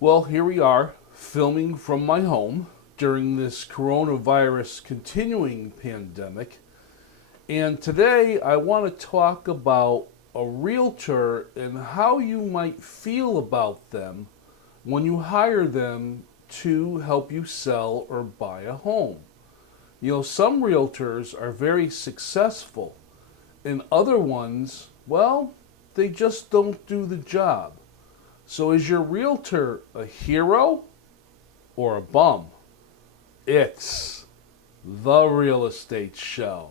Well, here we are, filming from my home during this coronavirus continuing pandemic. And today I want to talk about a realtor and how you might feel about them when you hire them to help you sell or buy a home. Some realtors are very successful, and other ones, well, they just don't do the job. So is your realtor a hero or a bum? It's the Real Estate Show.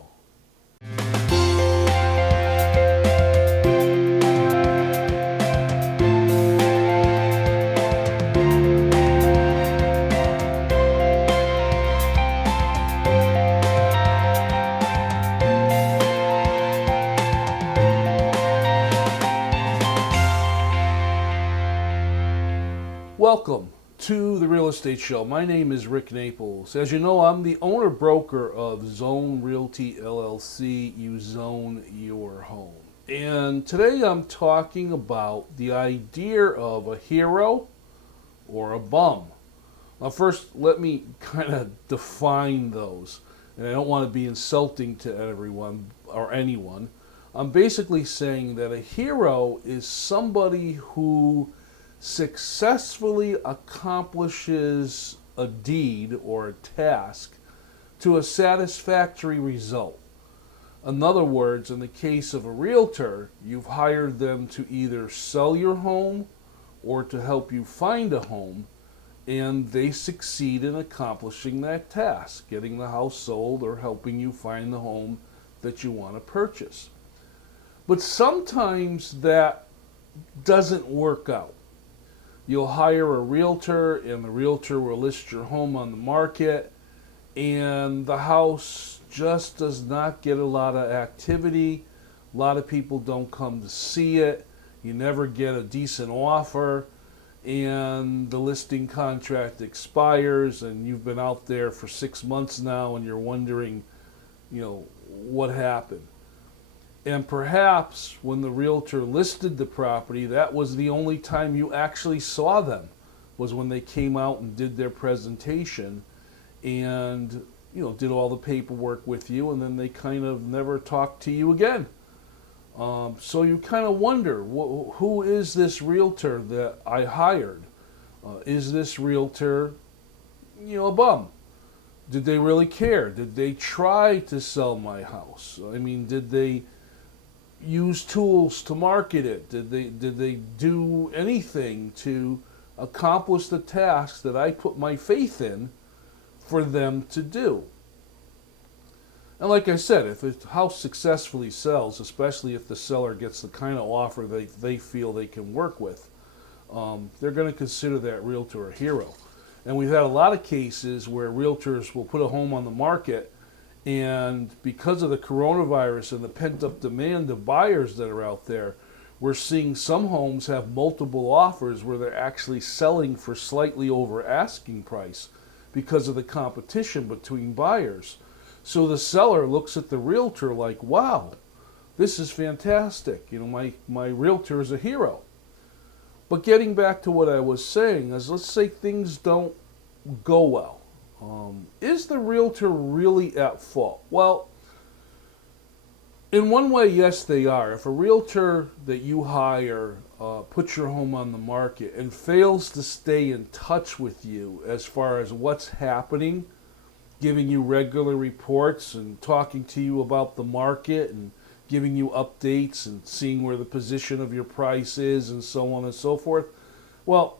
Welcome to the Real Estate Show. My name is Rick Naples. As you know, I'm the owner broker of Zone Realty LLC. You zone your home. And today I'm talking about the idea of a hero or a bum. Now, first, let me kind of define those. And I don't want to be insulting to everyone or anyone. I'm basically saying that a hero is somebody who successfully accomplishes a deed or a task to a satisfactory result. In other words, in the case of a realtor, you've hired them to either sell your home or to help you find a home, and they succeed in accomplishing that task, getting the house sold or helping you find the home that you want to purchase. But sometimes that doesn't work out. You'll hire a realtor, and the realtor will list your home on the market, and the house just does not get a lot of activity. A lot of people don't come to see it. You never get a decent offer, and the listing contract expires, and you've been out there for 6 months now, and you're wondering, what happened. And perhaps when the realtor listed the property, that was the only time you actually saw them, was when they came out and did their presentation and, did all the paperwork with you, and then they kind of never talked to you again. So you kind of wonder, who is this realtor that I hired? Is this realtor, a bum? Did they really care? Did they try to sell my house? I mean, did they use tools to market it? Did they do anything to accomplish the task that I put my faith in for them to do? And like I said, if a house successfully sells, especially if the seller gets the kind of offer they feel they can work with, they're going to consider that realtor a hero. And we've had a lot of cases where realtors will put a home on the market, and because of the coronavirus and the pent-up demand of buyers that are out there, we're seeing some homes have multiple offers where they're actually selling for slightly over asking price because of the competition between buyers. So the seller looks at the realtor like, wow, this is fantastic. My realtor is a hero. But getting back to what I was saying is, let's say things don't go well. Is the realtor really at fault? Well, in one way, yes, they are. If a realtor that you hire puts your home on the market and fails to stay in touch with you as far as what's happening, giving you regular reports and talking to you about the market and giving you updates and seeing where the position of your price is and so on and so forth, well,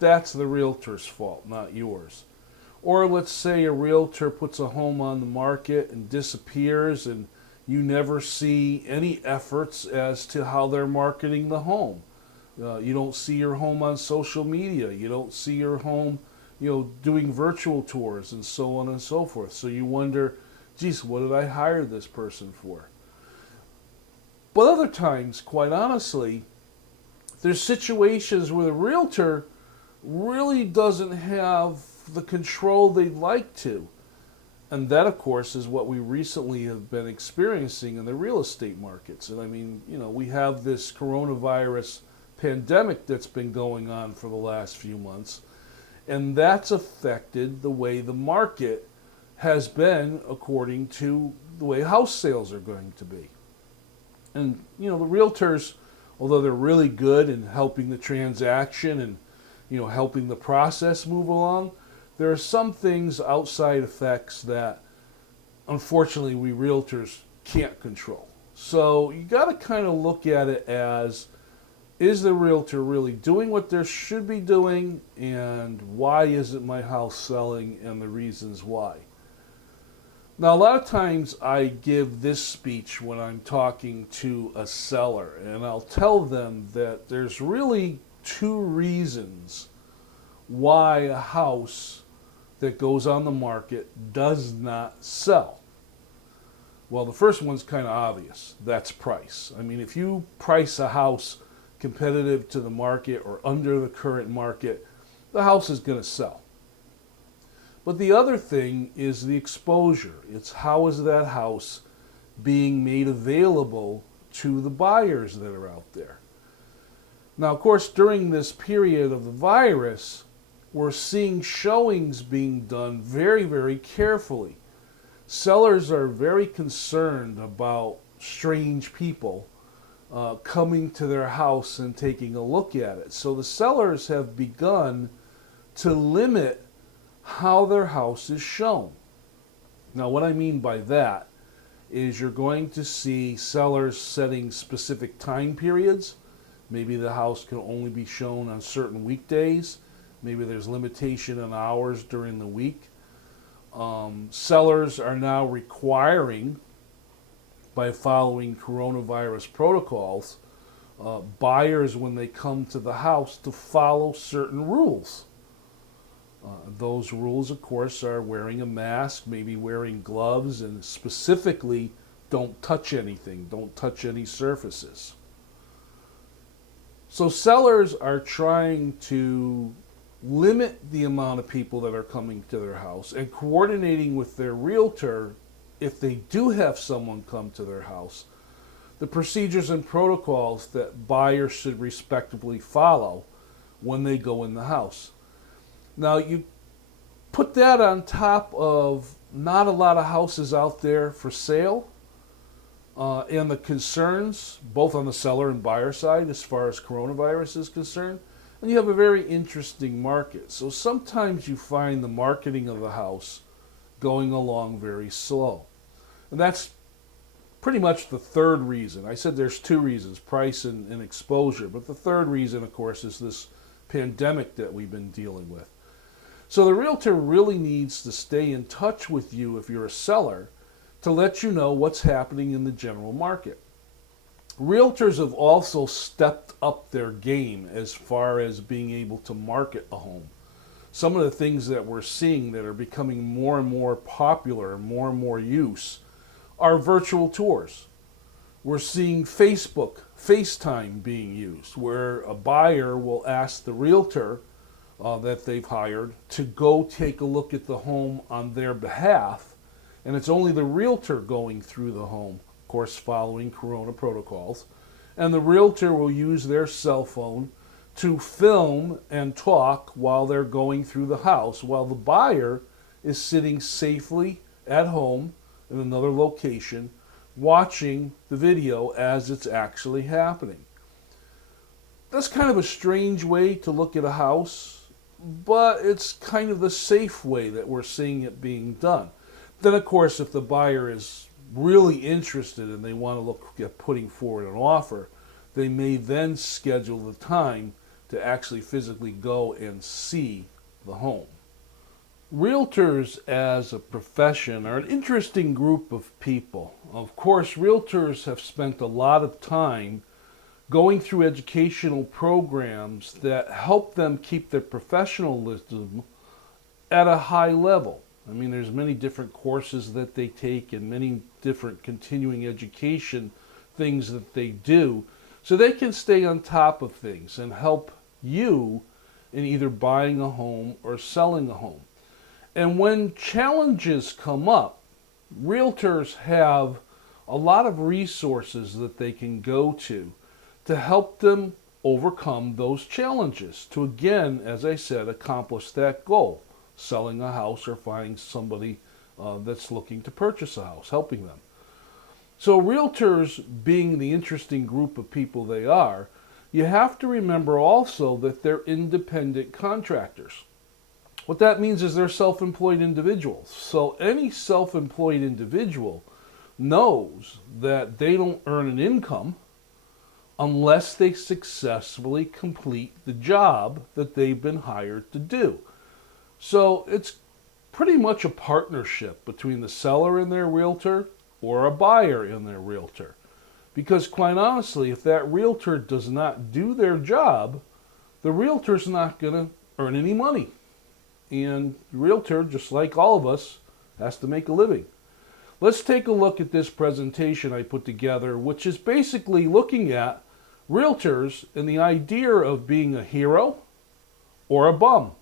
that's the realtor's fault, not yours. Or let's say a realtor puts a home on the market and disappears, and you never see any efforts as to how they're marketing the home. You don't see your home on social media. You don't see your home, doing virtual tours and so on and so forth. So you wonder, geez, what did I hire this person for? But other times, quite honestly, there's situations where the realtor really doesn't have the control they'd like to. And that, of course, is what we recently have been experiencing in the real estate markets. And I mean, we have this coronavirus pandemic that's been going on for the last few months, and that's affected the way the market has been according to the way house sales are going to be. And, the realtors, although they're really good in helping the transaction and, helping the process move along, there are some things, outside effects, that unfortunately we realtors can't control. So you got to kind of look at it as, is the realtor really doing what they should be doing, and why isn't my house selling, and the reasons why. Now, a lot of times I give this speech when I'm talking to a seller, and I'll tell them that there's really two reasons why a house that goes on the market does not sell. Well, the first one's kind of obvious. That's price. I mean, if you price a house competitive to the market or under the current market, the house is going to sell. But the other thing is the exposure. It's how is that house being made available to the buyers that are out there. Now, of course, during this period of the virus, we're seeing showings being done very, very carefully. Sellers are very concerned about strange people coming to their house and taking a look at it. So the sellers have begun to limit how their house is shown. Now, what I mean by that is you're going to see sellers setting specific time periods. Maybe the house can only be shown on certain weekdays. Maybe there's limitation on hours during the week. Sellers are now requiring, by following coronavirus protocols, buyers, when they come to the house, to follow certain rules. Those rules, of course, are wearing a mask, maybe wearing gloves, and specifically, don't touch anything, don't touch any surfaces. So sellers are trying to limit the amount of people that are coming to their house and coordinating with their realtor, if they do have someone come to their house, the procedures and protocols that buyers should respectably follow when they go in the house. Now, you put that on top of not a lot of houses out there for sale, and the concerns, both on the seller and buyer side, as far as coronavirus is concerned, and you have a very interesting market. So sometimes you find the marketing of the house going along very slow. And that's pretty much the third reason. I said there's two reasons, price and exposure. But the third reason, of course, is this pandemic that we've been dealing with. So the realtor really needs to stay in touch with you if you're a seller to let you know what's happening in the general market. Realtors have also stepped up their game as far as being able to market a home. Some of the things that we're seeing that are becoming more and more popular and more use are virtual tours. We're seeing FaceTime being used, where a buyer will ask the realtor that they've hired to go take a look at the home on their behalf, and it's only the realtor going through the home, of course following corona protocols, and the realtor will use their cell phone to film and talk while they're going through the house, while the buyer is sitting safely at home in another location watching the video as it's actually happening. That's kind of a strange way to look at a house, but it's kind of the safe way that we're seeing it being done. Then, of course, if the buyer is really interested and they want to look at putting forward an offer, they may then schedule the time to actually physically go and see the home. Realtors as a profession are an interesting group of people. Of course, realtors have spent a lot of time going through educational programs that help them keep their professionalism at a high level. I mean, there's many different courses that they take and many different continuing education things that they do, so they can stay on top of things and help you in either buying a home or selling a home. And when challenges come up, realtors have a lot of resources that they can go to help them overcome those challenges to, again, as I said, accomplish that goal, selling a house or finding somebody that's looking to purchase a house, helping them. So realtors, being the interesting group of people they are, you have to remember also that they're independent contractors. What that means is they're self-employed individuals. So any self-employed individual knows that they don't earn an income unless they successfully complete the job that they've been hired to do. So it's pretty much a partnership between the seller and their realtor or a buyer and their realtor. Because quite honestly, if that realtor does not do their job, the realtor's not going to earn any money. And the realtor, just like all of us, has to make a living. Let's take a look at this presentation I put together, which is basically looking at realtors and the idea of being a hero or a bum.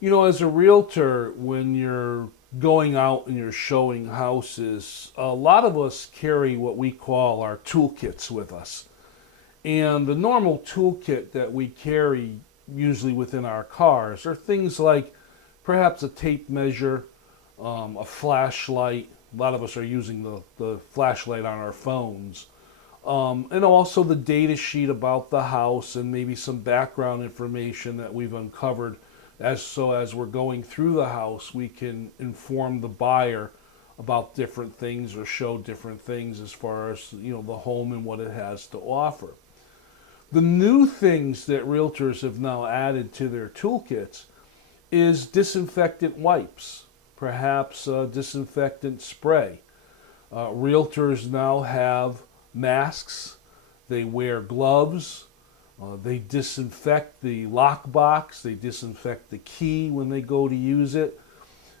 You know, as a realtor, when you're going out and you're showing houses, a lot of us carry what we call our toolkits with us. And the normal toolkit that we carry, usually within our cars, are things like perhaps a tape measure, a flashlight. A lot of us are using the flashlight on our phones. And also the data sheet about the house and maybe some background information that we've uncovered. As we're going through the house, we can inform the buyer about different things or show different things as far as, you know, the home and what it has to offer. The new things that realtors have now added to their toolkits is disinfectant wipes, perhaps disinfectant spray. Realtors now have masks, they wear gloves. They disinfect the lockbox, they disinfect the key when they go to use it.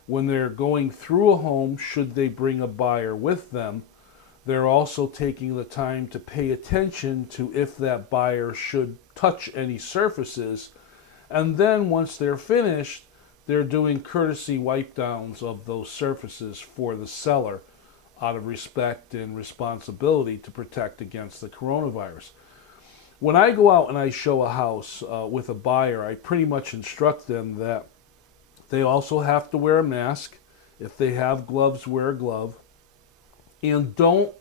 When they're going through a home, should they bring a buyer with them, they're also taking the time to pay attention to if that buyer should touch any surfaces. And then once they're finished, they're doing courtesy wipe downs of those surfaces for the seller out of respect and responsibility to protect against the coronavirus. When I go out and I show a house with a buyer, I pretty much instruct them that they also have to wear a mask. If they have gloves, wear a glove. And don't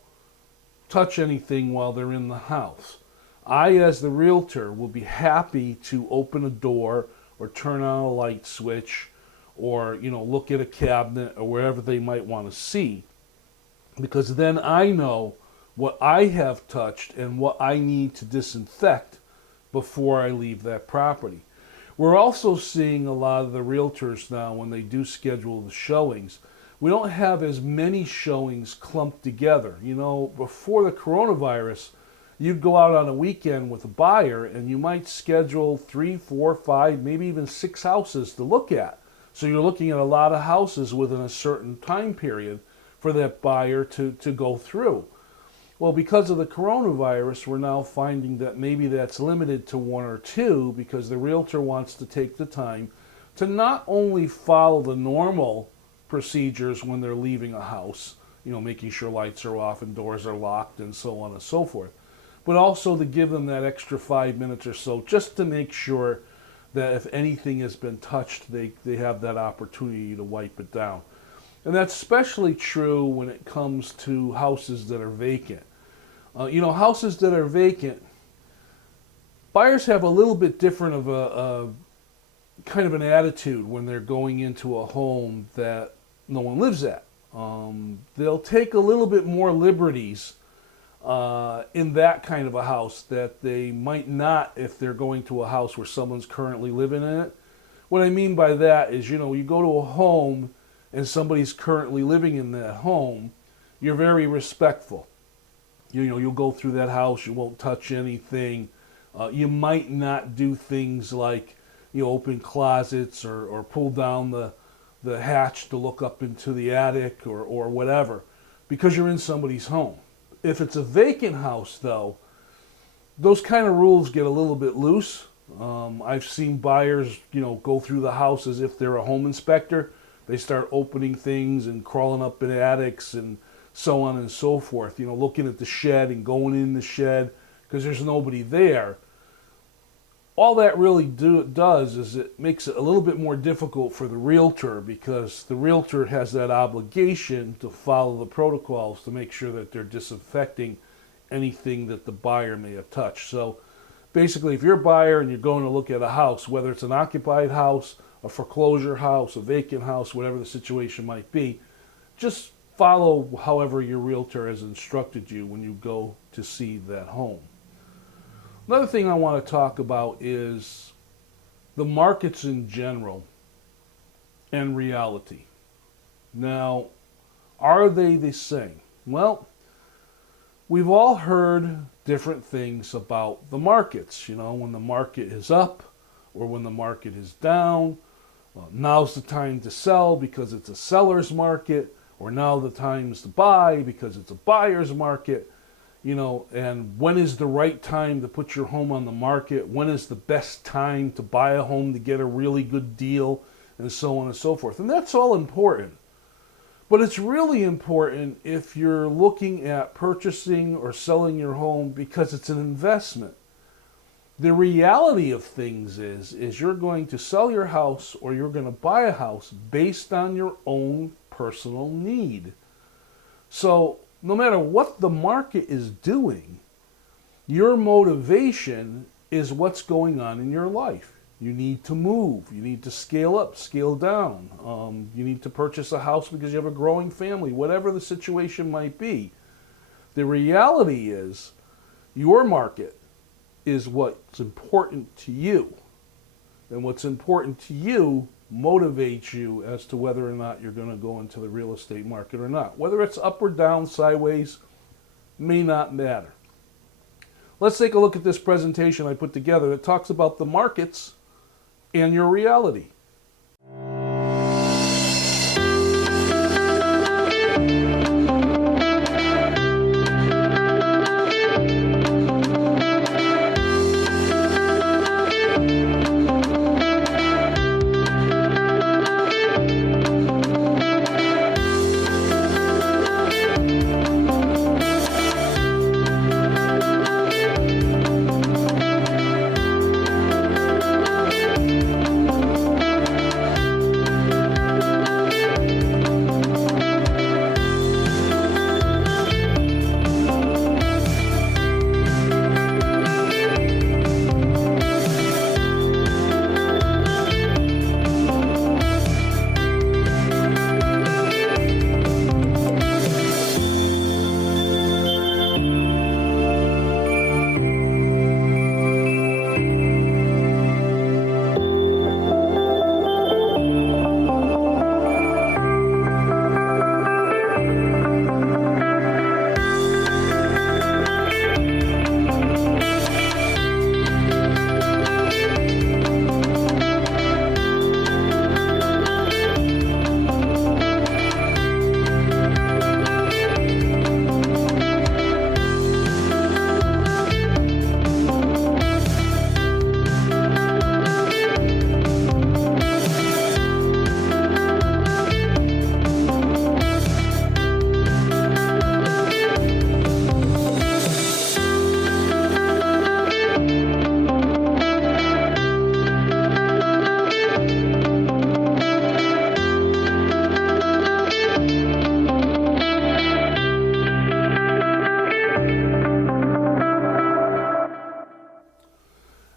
touch anything while they're in the house. I, as the realtor, will be happy to open a door or turn on a light switch or look at a cabinet or wherever they might want to see, because then I know what I have touched and what I need to disinfect before I leave that property. We're also seeing a lot of the realtors now, when they do schedule the showings, we don't have as many showings clumped together. Before the coronavirus, you'd go out on a weekend with a buyer and you might schedule 3, 4, 5, maybe even 6 houses to look at. So you're looking at a lot of houses within a certain time period for that buyer to go through. Well, because of the coronavirus, we're now finding that maybe that's limited to 1 or 2, because the realtor wants to take the time to not only follow the normal procedures when they're leaving a house, making sure lights are off and doors are locked and so on and so forth, but also to give them that extra 5 minutes or so just to make sure that if anything has been touched, they have that opportunity to wipe it down. And that's especially true when it comes to houses that are vacant. Houses that are vacant, buyers have a little bit different of a kind of an attitude when they're going into a home that no one lives at. They'll take a little bit more liberties in that kind of a house that they might not if they're going to a house where someone's currently living in it. What I mean by that is, you go to a home and somebody's currently living in that home, you're very respectful. You'll go through that house, you won't touch anything. You might not do things like, open closets or pull down the hatch to look up into the attic or whatever, because you're in somebody's home. If it's a vacant house, though, those kind of rules get a little bit loose. I've seen buyers, go through the house as if they're a home inspector. They start opening things and crawling up in attics and so on and so forth, looking at the shed and going in the shed because there's nobody there. All that really does is it makes it a little bit more difficult for the realtor, because the realtor has that obligation to follow the protocols to make sure that they're disinfecting anything that the buyer may have touched. So basically, if you're a buyer and you're going to look at a house, whether it's an occupied house, a foreclosure house, a vacant house, whatever the situation might be, just follow however your realtor has instructed you when you go to see that home. Another thing I want to talk about is the markets in general and reality. Now, are they the same? Well, we've all heard different things about the markets. When the market is up or when the market is down. Now's the time to sell because it's a seller's market, or now the time is to buy because it's a buyer's market. And when is the right time to put your home on the market? When is the best time to buy a home to get a really good deal, and so on and so forth. And that's all important. But it's really important if you're looking at purchasing or selling your home because it's an investment. The reality of things is you're going to sell your house or you're going to buy a house based on your own personal need. So no matter what the market is doing, your motivation is what's going on in your life. You need to move. You need to scale up, scale down. You need to purchase a house because you have a growing family, whatever the situation might be. The reality is your market is what's important to you. And what's important to you motivates you as to whether or not you're going to go into the real estate market or not. Whether it's up or down, sideways, may not matter. Let's take a look at this presentation I put together that talks about the markets and your reality.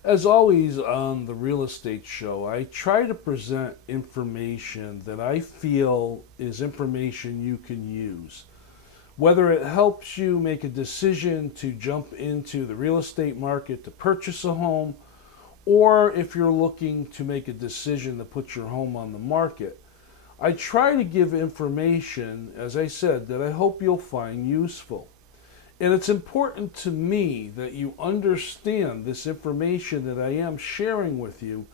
As always on the Real Estate Show, I try to present information that I feel is information you can use. Whether it helps you make a decision to jump into the real estate market to purchase a home, or if you're looking to make a decision to put your home on the market, I try to give information, as I said, that I hope you'll find useful. And it's important to me that you understand this information that I am sharing with you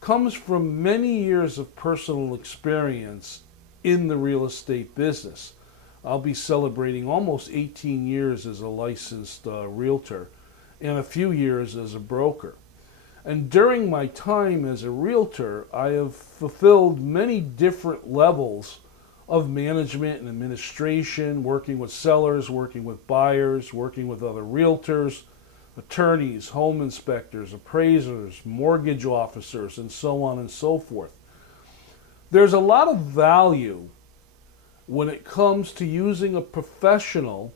comes from many years of personal experience in the real estate business. I'll be celebrating almost 18 years as a licensed realtor and a few years as a broker. And during my time as a realtor, I have fulfilled many different levels of management and administration, working with sellers, working with buyers, working with other realtors, attorneys, home inspectors, appraisers, mortgage officers, and so on and so forth. There's a lot of value when it comes to using a professional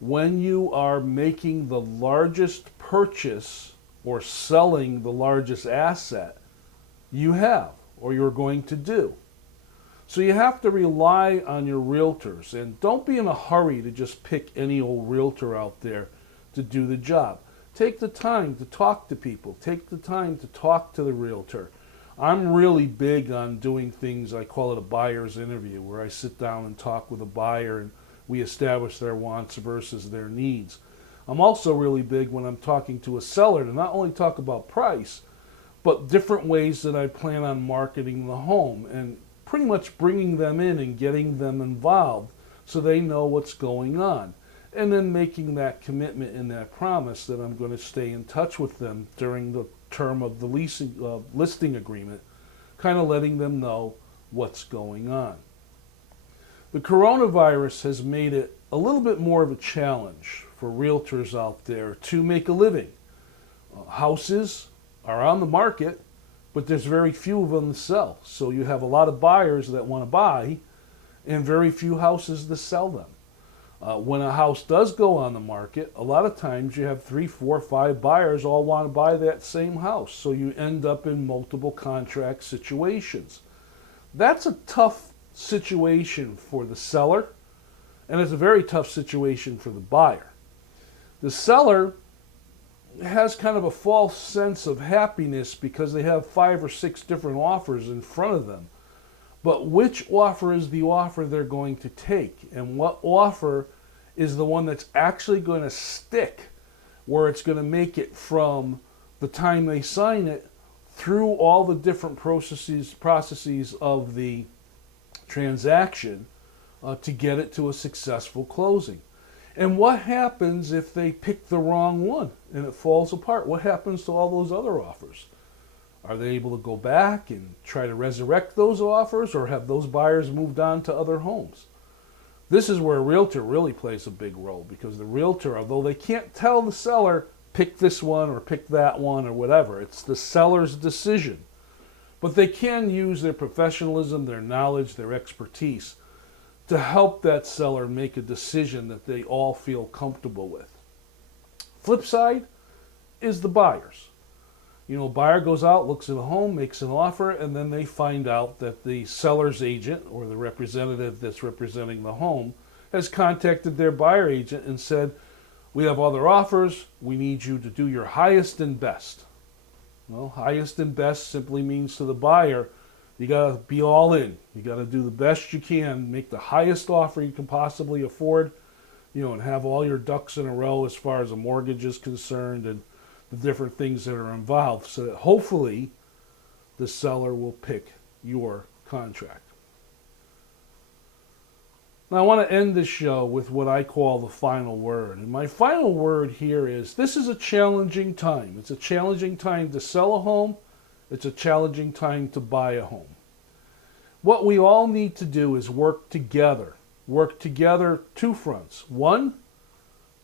when you are making the largest purchase or selling the largest asset you have or you're going to do. So you have to rely on your realtors, and don't be in a hurry to just pick any old realtor out there to do the job. Take the time to talk to people. Take the time to talk to the realtor. I'm really big on doing things, I call it a buyer's interview, where I sit down and talk with a buyer and we establish their wants versus their needs. I'm also really big when I'm talking to a seller to not only talk about price, but different ways that I plan on marketing the home and pretty much bringing them in and getting them involved so they know what's going on. And then making that commitment and that promise that I'm going to stay in touch with them during the term of the listing agreement, kind of letting them know what's going on. The coronavirus has made it a little bit more of a challenge for realtors out there to make a living. Houses are on the market, but there's very few of them to sell. So you have a lot of buyers that want to buy and very few houses to sell them. When a house does go on the market, a lot of times you have 3, 4, 5 buyers all want to buy that same house. So you end up in multiple contract situations. That's a tough situation for the seller, and it's a very tough situation for the buyer. The seller has kind of a false sense of happiness because they have 5 or 6 different offers in front of them. But which offer is the offer they're going to take? And what offer is the one that's actually going to stick, where it's going to make it from the time they sign it through all the different processes of the transaction to get it to a successful closing? And what happens if they pick the wrong one and it falls apart? What happens to all those other offers? Are they able to go back and try to resurrect those offers, or have those buyers moved on to other homes? This is where a realtor really plays a big role, because the realtor, although they can't tell the seller, pick this one or pick that one or whatever, it's the seller's decision. But they can use their professionalism, their knowledge, their expertise to help that seller make a decision that they all feel comfortable with. Flip side is the buyers. You know, a buyer goes out, looks at a home, makes an offer, and then they find out that the seller's agent or the representative that's representing the home has contacted their buyer agent and said, we have other offers, we need you to do your highest and best. Well, highest and best simply means to the buyer, you got to be all in. You got to do the best you can, make the highest offer you can possibly afford, and have all your ducks in a row as far as a mortgage is concerned and the different things that are involved, so that hopefully the seller will pick your contract. Now I want to end this show with what I call the final word. And my final word here is, this is a challenging time. It's a challenging time to sell a home. It's a challenging time to buy a home. What we all need to do is work together. Work together 2 fronts. 1,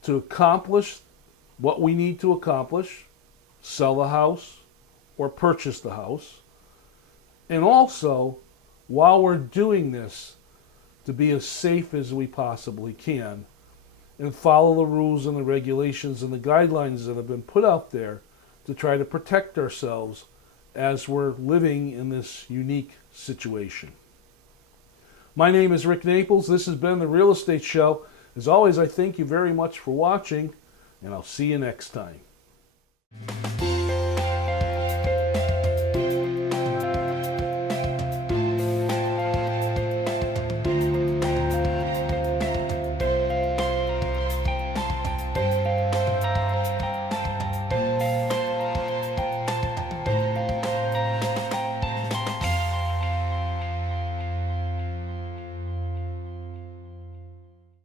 to accomplish what we need to accomplish, sell the house or purchase the house. And also, while we're doing this, to be as safe as we possibly can and follow the rules and the regulations and the guidelines that have been put out there to try to protect ourselves as we're living in this unique situation. My name is Rick Naples. This has been The Real Estate Show. As always, I thank you very much for watching, and I'll see you next time.